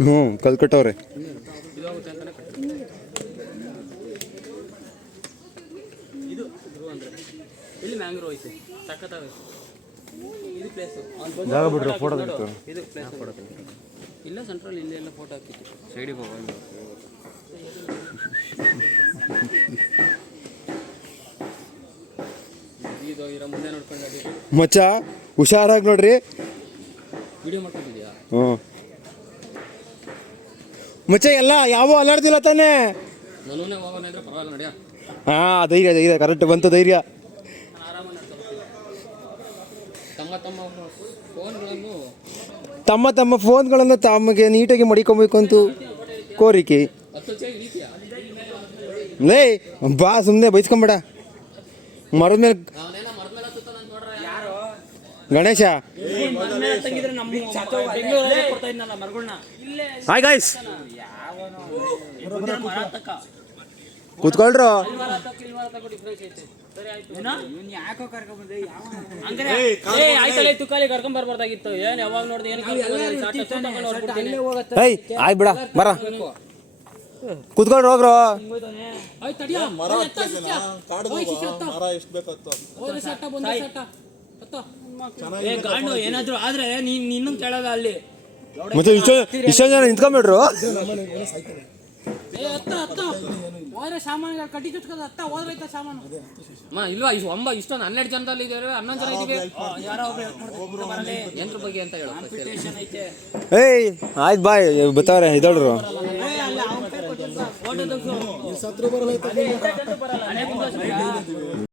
ಹ್ಞೂ ಕಲ್ಕಟ್ಟವ್ರೆ. ಇದು ಇಲ್ಲಿ ಮ್ಯಾಂಗ್ರೋವ್ ಐತೆ ಸಖತ್ತಾವೆ. ಇದು ಪ್ಲೇಸ್ ಜಾಗ ಬಿಡ್ರಿ ಫೋಟೋ ಇದು ಪ್ಲೇಸ್ ಇಲ್ಲ ಸೆಂಟ್ರಲ್ ಇಲ್ಲೇ ಎಲ್ಲ ಫೋಟೋ ಹಾಕಿತ್ತು ಸೈಡಿಗೆ ಹೋಗೋಣ. ಇದು ಇರೋ ಮುಂದೆ ನೋಡ್ಕೊಂಡು ಮಚ್ಚ ಹುಷಾರಾಗಿ ನೋಡ್ರಿ. ವಿಡಿಯೋ ಮಾಡ್ಕೊಂಡಿದ್ಯಾ? ಹ್ಞೂ ಮಚ್ಚ ಎಲ್ಲ ಯಾವ ಅಲ್ಲಾಡ್ದಿಲ್ಲ ತಾನೇ. ನನ್ನೂನೇ ಹೋಗೋಣ ಅಂದ್ರೆ ಪರವಾಗಿಲ್ಲ ನಡೆಯ. ಹಾಂ ಧೈರ್ಯ ಕರೆಕ್ಟ್ ಬಂತು ಧೈರ್ಯ. ಆರಾಮಾಗಿ ನಡ್ಕೊಂಡು ಫೋನ್ಗಳನ್ನು ತಮ್ಮ ಫೋನ್ಗಳನ್ನು ತಮಗೆ ನೀಟಾಗಿ ಮಡಿಕೊಬೇಕು ಅಂತೂ ಕೋರಿಕೆ. ಲೇ ಬಾ ಸುಮ್ಮನೆ ಬೈಸ್ಕೊಂಬೇಡ. ಮರದ ಮೇಲೆ ಗಣೇಶ. ಹಾಯ್ ಗಾಯ್ಸ್, ಕೂತ್ಕೊಳ್ರು. ತುಕಾಲಿ ಕರ್ಕೊಂಡ್ ಬರ್ಬಾರ್ದಾಗಿತ್ತು. ಏನ್ ಯಾವಾಗ ನೋಡ್ದೆ ಏನ್ ಆಯ್ತು ಬಿಡ ಬರ ಕೂತ್ಕೊಳ್ರು ಹೋಗ್ರು. ಏನಾದ್ರು ಆದ್ರೆ ನೀನ್ ಇನ್ನೊಂದು ಕೇಳೋದ ಅಲ್ಲಿ ಮತ್ತೆ ಇಷ್ಟೊಂದು ಜನ ನಿಂತ್ಕೊಂಡ್ಬಿಟ್ರು. ಸಾಮಾನು ಕಟ್ಟಿ ಕಟ್ಕೋದು ಅತ್ತ ಹೋದ್ರೈತ ಸಾಮಾನು ಇಲ್ವಾ? ಇಷ್ಟೊಂದು 12 ಜನದಲ್ಲಿ ಇದ್ದಾರೆ, 11 ಜನ ಇದೀವಿ. ಯಾರೋ ಎಂಟ್ರ ಬಗ್ಗೆ ಅಂತ ಹೇಳೋ ಏಯ್ ಆಯ್ತು ಬಾಯ್ ಬತ್ತವ್ರೆ ಇದಳ್ರು.